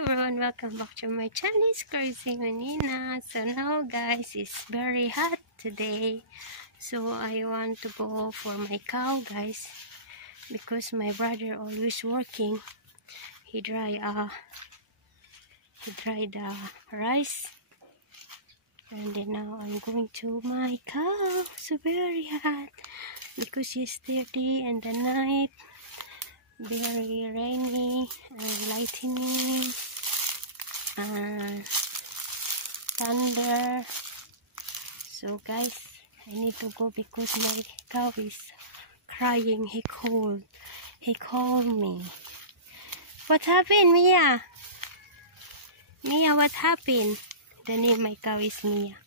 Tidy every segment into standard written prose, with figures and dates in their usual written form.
everyone, welcome back to my channel. It's Crazy Manina. So now guys, it's very hot today. So I want to go for my cow guys, because my brother always working. He dry the rice, and then now I'm going to my cow. So very hot because yesterday and the night very rainy and lightning and thunder. So guys, I need to go because my cow is crying. He called me. What happened, Mia? Mia, what happened? The name my cow is Mia,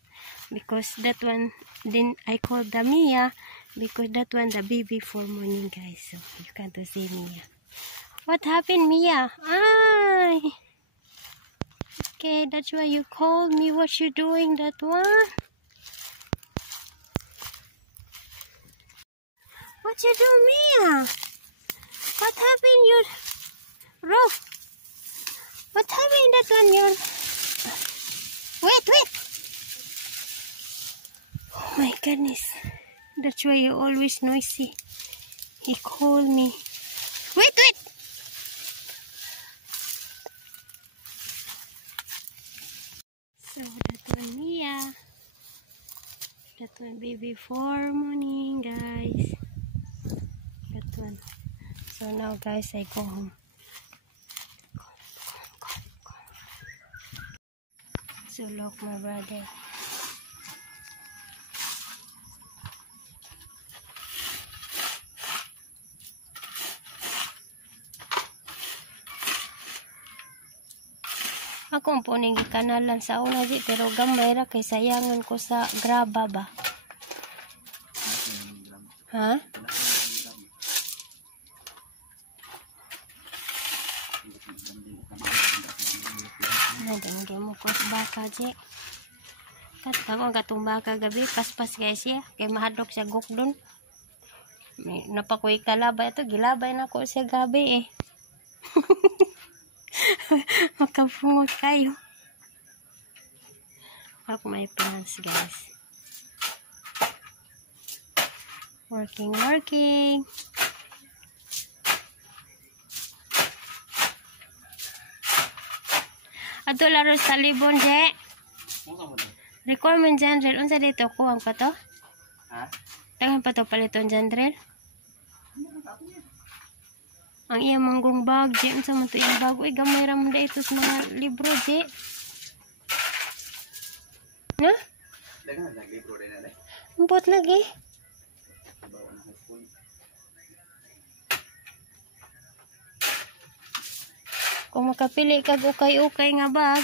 because that one, then I called the Mia because that one the baby for morning guys. So you can't see Mia. What happened, Mia? Ay. Okay, that's why you called me. What you doing that one? What you do, Mia? What happened, your roof? What happened that one, your... Wait. Oh my goodness. That's why you're always noisy. He called me. Wait. So that one Mia. That one baby for morning guys. That one. So now guys, I go home. So look, my brother. Ako ang puning ikanalan sa una di, pero gamay ra kay sayangan ko sa graba ba. Ha? Nagandang mo ko sa baka di. Ako ang katong baka gabi, paspas guys siya, kay mahadlok siya gukdon. Napakuy kalabay ito, gilabay na ko siya gabi eh. Makapungot kayo. Of my plants guys. Working. Ato laro sa libon je. Requirement general. Unsa dito ko ang pato? Ha? Tangan pa to paliton general. Ang iya manggong bag, je. Unsa man to yung bag? Uy, gamay ra mo da ito sa mga libro, je. Na? Dagan naglibro din na. Ambot lagi. Kung makapili kag ukay-ukay nga bag.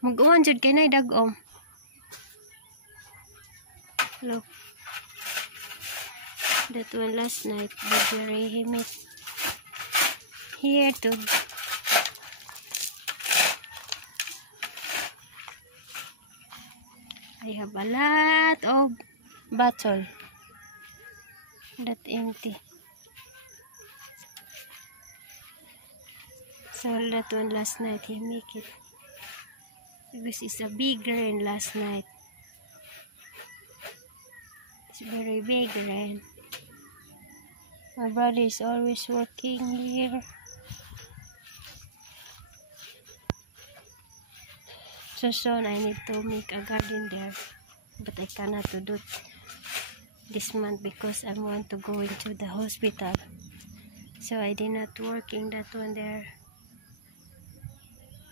Mag-uwan jud kay nay dag-om. Look. That one last night, but very humid. Here too. I have a lot of bottle that empty. So that one last night he make it. This is a big rain last night. It's very big rain. My brother is always working here. So soon I need to make a garden there, but I cannot do it this month because I want to go into the hospital. So I did not working that one there.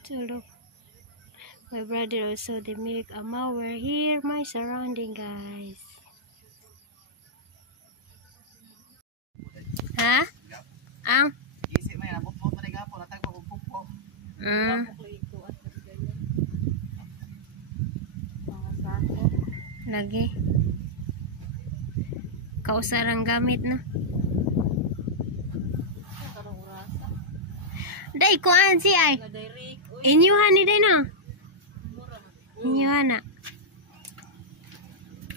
So look. My brother also they make a mower here, my surrounding guys. Ha? Ang? Isip mo yan, bukbok na nga po, natago kong bukbok. Lagi. Kausarang gamit na. Day ko si ay. Inyuhan ni day no. Inyuhan na.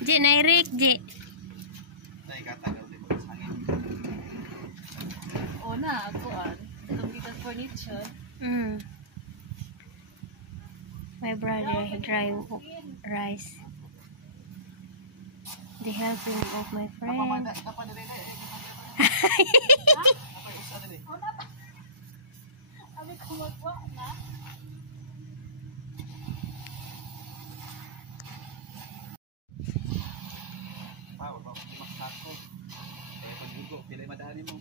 Je na Rick je. Tay kata daw di ba sangin. O na, ako itong kita furniture. My brother, he dry rice. The helping of my friend. Apa dali dai. Apa usa dali. Abi kumagwa na. Wow, wow, di maksako. Eh pagdugo pila madali mo.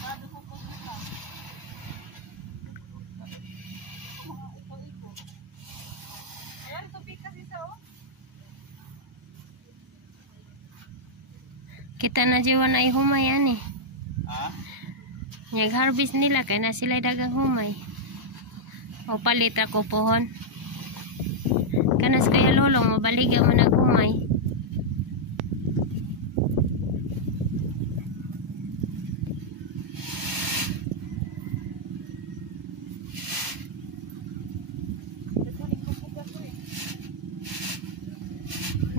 Ano ko ko na. Ayan, tubig kasi sa Kita na jiwa na ihumay ani. Ah? Nyag harvest nila kay na sila dagang humay. O palit ako pohon. Kanas kaya lolong mabaliga mo naghumay.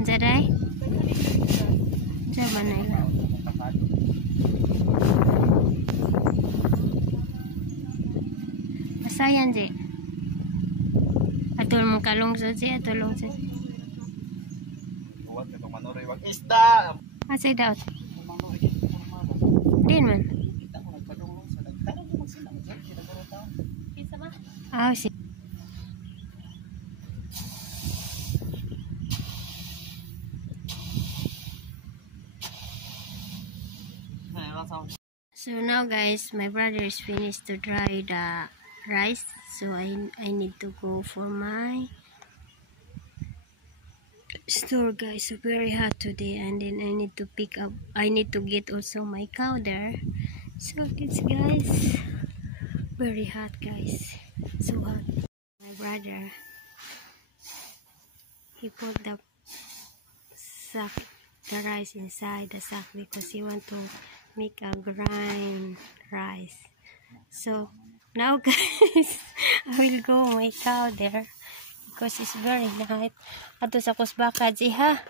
Jaday? Jaban na ila. Masayan je. Atul mong kalungsod je, atul lungsod. Buat na tong manoray wag isda. Asay daot. Manoray kay formal. Din man. Kita ko nagpadulong sa nagtanong mo sila sa kinagaro ta. Kinsa ba? Ah, si. So now guys, my brother is finished to dry the rice. So I need to go for my store guys. So very hot today, and then I need to pick up, I need to get also my cow there. So it's guys very hot guys, so hot. My brother, he put the sack, the rice inside the sack because he want to make a grind rice. So now guys, I will go my cow there because it's very hot. Ato sa kusbaka ji ha.